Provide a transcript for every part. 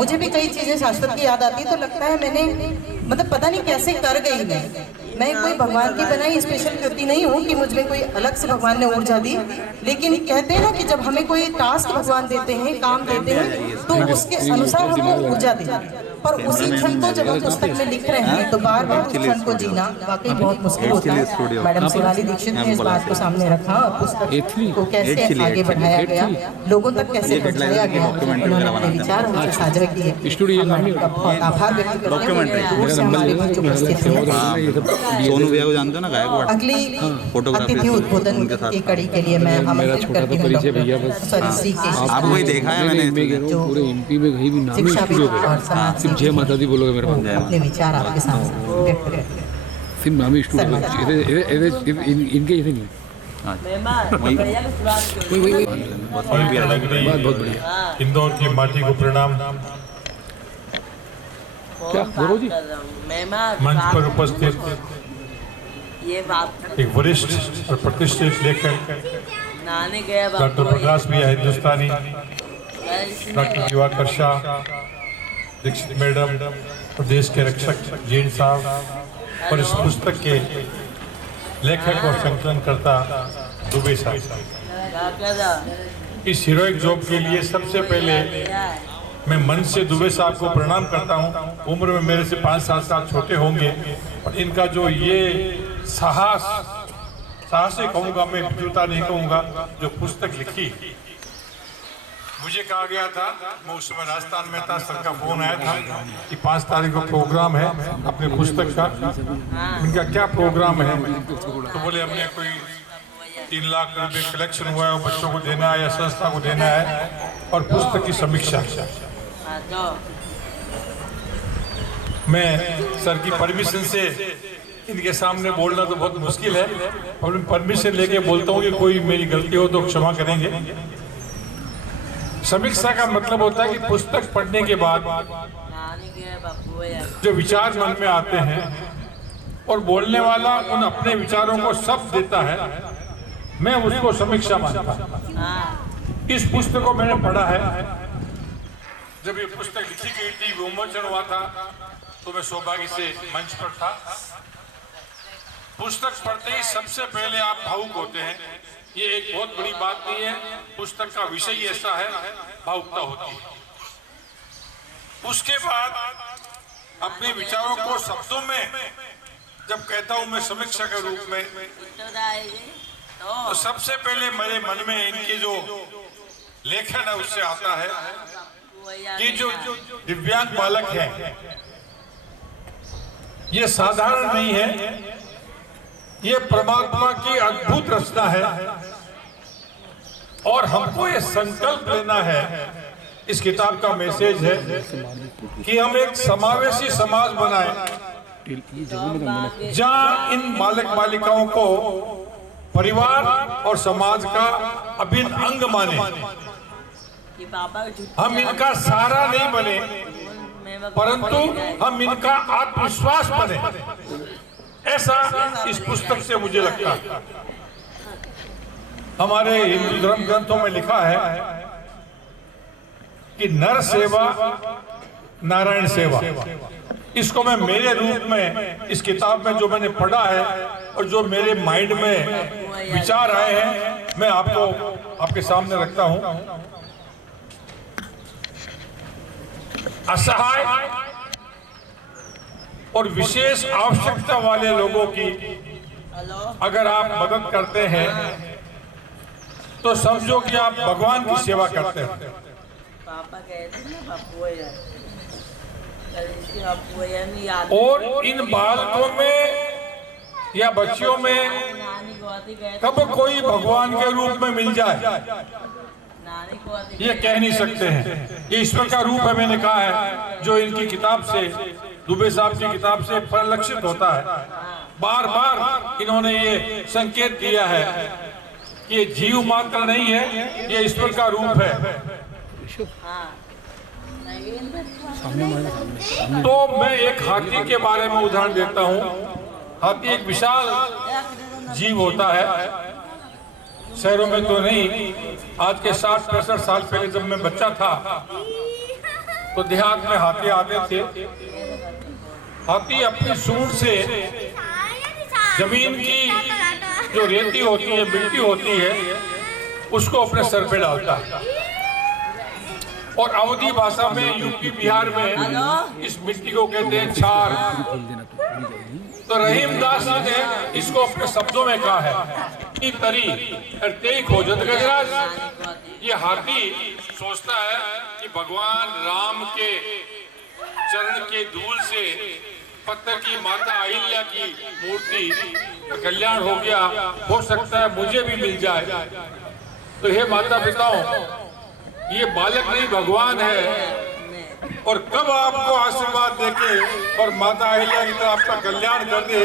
मुझे भी कई चीजें शाश्वत की याद आती है, तो लगता है मैंने मतलब पता नहीं कैसे कर गई मैं कोई भगवान की बनाई स्पेशल कृति नहीं हूँ कि मुझ में कोई अलग से भगवान ने ऊर्जा दी, लेकिन कहते हैं ना कि जब हमें कोई टास्क भगवान देते हैं, काम देते हैं, तो उसके अनुसार हमें ऊर्जा देते हैं। पर उसी क्षण को जब हम पुस्तक में लिख रहे हैं तो बार बार उस क्षण को जीना वाकई बहुत मुश्किल होता है। मैडम शिवाली दीक्षित ने इस बात को सामने रखा और पुस्तक को कैसे आगे बढ़ाया गया, लोगों तक कैसे पहुंचाया गया, उन्होंने अपने विचार हमसे साझा किए। उनका बहुत आभार व्यक्त करते हैं हमारे बीच उपस्थित हैं। अगली अतिथि उद्बोधन की कड़ी के लिए मैं आमंत्रित करती हूँ सॉरी श्री केश जय माता दी बोलोगे मेरे पास अपने विचार आपके सामने व्यक्त करें। सिर्फ नामी स्टूडियो इनके जैसे नहीं बहुत बढ़िया। इंदौर की माटी को प्रणाम। क्या बोलो जी? मंच पर उपस्थित एक वरिष्ठ और प्रतिष्ठित लेखक डॉक्टर प्रकाश भी है, हिंदुस्तानी डॉक्टर दिवाकर शाह, दीक्षित मैडम, प्रदेश के रक्षक जैन साहब और इस पुस्तक के लेखक और संकलनकर्ता दुबे साहब। इस हीरोइक जॉब के लिए सबसे पहले मैं मन से दुबे साहब को प्रणाम करता हूं। उम्र में मेरे से 5-7 साल छोटे होंगे और इनका जो ये साहस ही कहूँगा, मैं विद्युता नहीं कहूँगा, जो पुस्तक लिखी। मुझे कहा गया था, मैं उस समय राजस्थान में था, सर का फोन आया था कि 5 तारीख को प्रोग्राम है अपने पुस्तक का। इनका क्या प्रोग्राम है? तो बोले हमने कोई 3 लाख रुपए कलेक्शन हुआ है और बच्चों को देना है या संस्था को देना है और पुस्तक की समीक्षा। मैं सर की परमिशन से इनके सामने बोलना तो बहुत मुश्किल है, और मैं परमिशन लेके बोलता हूँ कि कोई मेरी गलती हो तो क्षमा करेंगे। समीक्षा का मतलब होता है कि पुस्तक पढ़ने के बाद जो विचार मन में आते हैं और बोलने वाला उन अपने विचारों को शब्द देता है, मैं उसको समीक्षा मानता हूँ। इस पुस्तक को मैंने पढ़ा है। जब ये पुस्तक लिखी गई थी, विमोचन हुआ था, तो मैं सौभाग्य से मंच पर था। पुस्तक पढ़ते ही सबसे पहले आप भावुक होते हैं। ये एक बहुत बड़ी बात नहीं है, पुस्तक का विषय ही ऐसा है, भावुकता होती है। उसके बाद अपने विचारों को शब्दों में जब कहता हूं मैं समीक्षा के रूप में, तो सबसे पहले मेरे मन में इनके जो लेखन है उससे आता है कि जो दिव्यांग बालक है ये साधारण नहीं है, ये परमात्मा की अद्भुत रचना है और हमको ये संकल्प लेना है। इस किताब का मैसेज है कि हम एक समावेशी समाज बनाएं जहां इन बालक बालिकाओं को परिवार और समाज का अभिन्न अंग माने। हम इनका सहारा नहीं बने, परंतु हम इनका आत्मविश्वास बने, ऐसा इस पुस्तक से मुझे लगता है। हमारे हिंदू धर्म ग्रंथों में लिखा है कि नर सेवा नारायण सेवा। इसको मैं मेरे रूप में इस किताब में जो मैंने पढ़ा है और जो मेरे माइंड में विचार आए हैं, मैं आपको आपके सामने रखता हूं। असहाय और विशेष आवश्यकता वाले लोगों की अगर आप मदद करते हैं तो समझो कि आप भगवान की सेवा करते हैं। और इन बालकों में या बच्चियों में कब कोई भगवान के रूप में मिल जाए ये कह नहीं सकते हैं। ये ईश्वर का रूप है, मैंने कहा है, जो इनकी किताब से, दुबे साहब की किताब से परिलक्षित होता है। बार बार इन्होंने ये संकेत दिया है कि ये जीव मात्र नहीं है, ये ईश्वर का रूप है। तो मैं एक हाथी के बारे में उदाहरण देता हूँ। हाथी एक विशाल जीव होता है, शहरों में तो नहीं। आज के 60-65 साल पहले जब मैं बच्चा था तो देहात में हाथी आते थे। हाथी अपनी सूंड से जमीन की जो रेती होती है, मिट्टी होती है, उसको अपने सर पे डालता है। और अवधी भाषा में, यूपी बिहार में इस मिट्टी को कहते हैं छार। तो रहीमदास जी ने इसको अपने शब्दों में कहा है कि तरी तेई खोजत गजराज। ये हाथी सोचता है कि भगवान राम के चरण के धूल से पत्थर की माता अहिल्या की मूर्ति का कल्याण हो गया, हो सकता है मुझे भी मिल जाए। तो हे माता पिताओं, ये बालक नहीं भगवान है, और कब आपको आशीर्वाद देके और माता अहिल्या की तरह आपका कल्याण कर दे,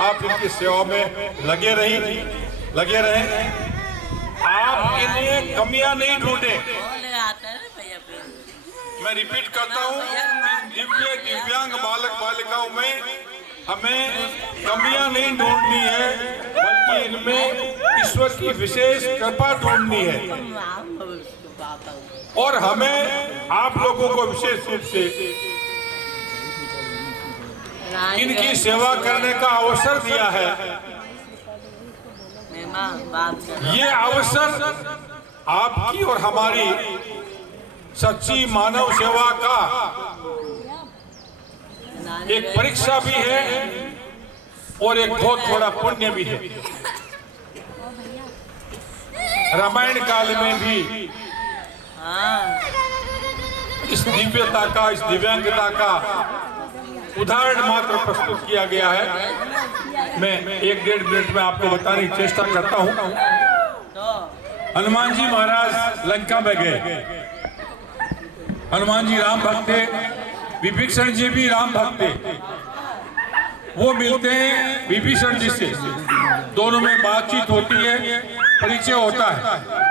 आप इनकी सेवा में लगे रहें। आप इन्हें कमियां नहीं ढूंढे। मैं रिपीट करता हूँ, दिव्यांग बालक बालिकाओं में हमें कमियां नहीं ढूंढनी है, बल्कि इनमें ईश्वर की विशेष कृपा ढूंढनी है। और हमें आप लोगों को विशेष रूप से इनकी सेवा करने का अवसर दिया है। ये अवसर आपकी और हमारी सच्ची मानव सेवा का एक परीक्षा भी है और एक बहुत बड़ा पुण्य भी है। रामायण काल में भी इस दिव्यता का, इस दिव्यांगता का उदाहरण मात्र प्रस्तुत किया गया है। मैं 1-1.5 मिनट में आपको बताने की चेष्टा करता हूं। हनुमान जी महाराज लंका में गए। हनुमान जी राम भक्त थे, विभीषण जी भी राम भक्त थे। वो मिलते हैं विभीषण जी से, दोनों में बातचीत होती है, परिचय होता है।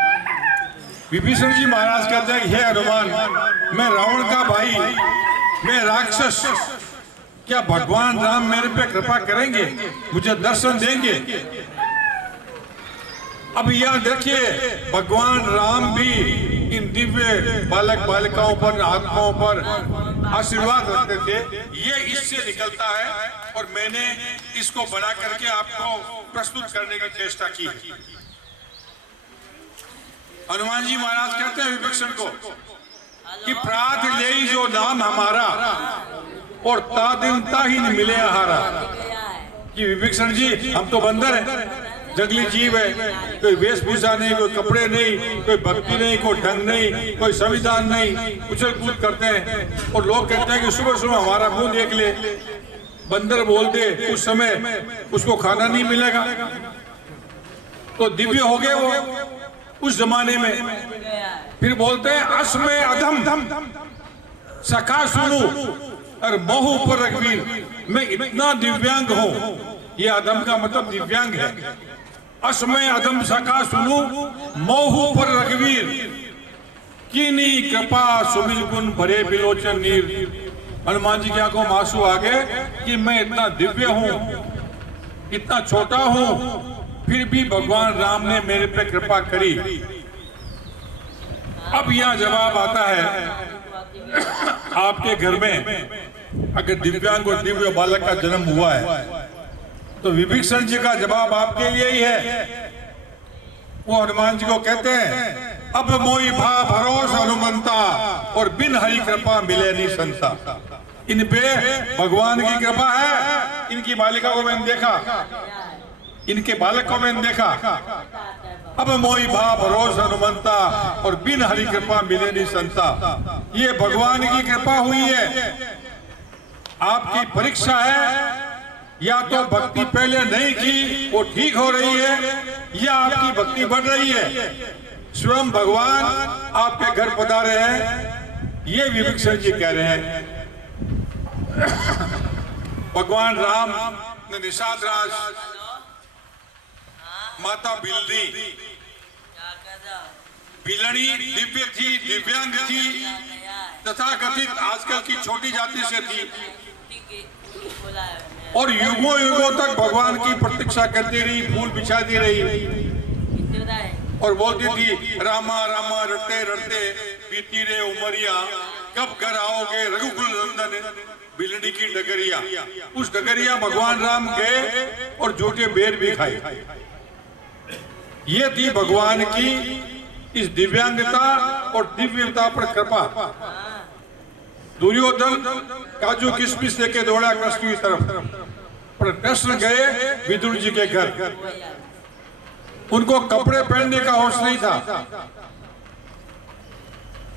विभीषण जी महाराज कहते हैं, हे हनुमान, मैं रावण का भाई, मैं राक्षस, क्या भगवान राम मेरे पे कृपा करेंगे, मुझे दर्शन देंगे? अब यहाँ देखिए, भगवान राम भी इन दिव्य बालक बालिकाओं पर, आत्माओं पर आशीर्वाद रखते थे। ये इससे निकलता है और मैंने इसको बना करके आपको प्रस्तुत करने की चेष्टा की। हनुमान जी महाराज कहते हैं विभीषण को कि प्रात ले जो नाम हमारा और ता दिन ता ही नहीं मिले आहारा। कि विभीषण जी, हम तो बंदर हैं, जंगली जीव है, कोई वेशभूषा नहीं, कोई कपड़े नहीं, कोई भक्ति नहीं, कोई ढंग नहीं, कोई संविधान नहीं, उछल कूद करते हैं। और लोग कहते हैं कि सुबह सुबह हमारा मुंह देख ले, बंदर बोल दे, उस समय उसको खाना नहीं मिलेगा। तो दिव्य हो गए वो उस जमाने में। फिर बोलते हैं असमय अधम सखा सुनू और मोह पर रघुवीर, मैं इतना दिव्यांग हूं। ये अधम का मतलब दिव्यांग है। असमय अधम सखा सुनू मोह पर रघुवीर, कीनी कृपा सुमिल गुण भरे बिलोचन नीर। हनुमान जी की आंखों में आंसू आ गए कि मैं इतना दिव्य हूं, इतना छोटा हूं, फिर भी भगवान राम ने मेरे पे कृपा करी। अब यहाँ जवाब आता है, आपके घर में अगर दिव्यांग और दिव्य बालक का जन्म हुआ है तो विभीषण जी का जवाब आपके लिए ही है। वो हनुमान जी को कहते हैं, अब मोई भा भरोस हनुमंता और बिन हरि कृपा मिले नहीं संता। इन पे भगवान की कृपा है। इनकी बालिका को मैंने देखा, इनके बालक को मैंने देखा। अब मोई भा भरोस हनुमंता और बिन हरि कृपा मिले नहीं संता। ये भगवान की कृपा हुई है। आपकी परीक्षा है, या तो भक्ति पहले नहीं की वो ठीक हो रही है, या आपकी भक्ति बढ़ रही है। स्वयं भगवान आपके घर पधारे हैं, ये विभीषण जी कह रहे हैं। भगवान राम ने निषाद राज माता बिलनी दिव्य थी, दिव्यांग थी, तथा कथित आजकल की छोटी जाति से थी, और युगों युगों तक भगवान की प्रतीक्षा करती रही, फूल बिछाती रही और बोलती थी, रामा रामा रटते रटते बीती रे उमरिया, कब घर आओगे रघुकुल नंदन बिलड़ी की डगरिया। उस डगरिया भगवान राम गए और जूठे बेर भी खाए। ये थी भगवान की इस दिव्यांगता और दिव्यता पर कृपा। दुर्योधन काजू किशमिश लेके दौड़ा कृष्ण की तरफ, पर कृष्ण गए विदुर जी के घर। उनको कपड़े पहनने का होश नहीं था।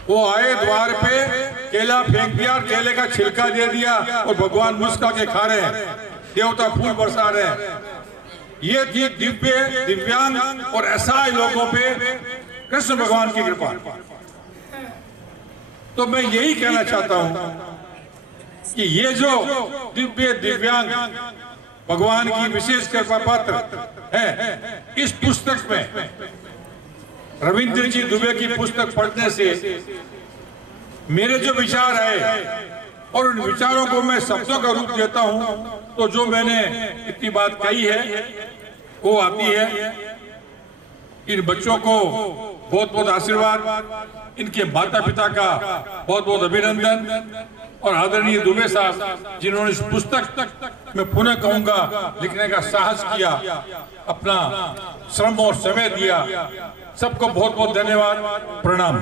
वो आए द्वार पे, केला फेंक दिया, केले का छिलका दे दिया और भगवान मुस्का के खा रहे हैं, देवता फूल बरसा रहे हैं। ये थी दिव्य दिव्यांग और असहाय लोगों पे कृष्ण भगवान की कृपा। तो मैं यही कहना चाहता हूं कि ये जो दिव्य दिव्यांग भगवान की विशेष कृपा पात्र है, इस पुस्तक में रविंद्र जी दुबे की पुस्तक पढ़ने से मेरे जो विचार आए और उन विचारों को मैं शब्दों का रूप देता हूं, तो जो मैंने इतनी बात कही है वो आती है। इन बच्चों को बहुत बहुत आशीर्वाद, इनके माता पिता का बहुत बहुत अभिनंदन और आदरणीय दुबे साहब जिन्होंने इस पुस्तक में पुनः कहूंगा लिखने का साहस किया, अपना श्रम और समय दिया, सबको बहुत बहुत धन्यवाद, प्रणाम।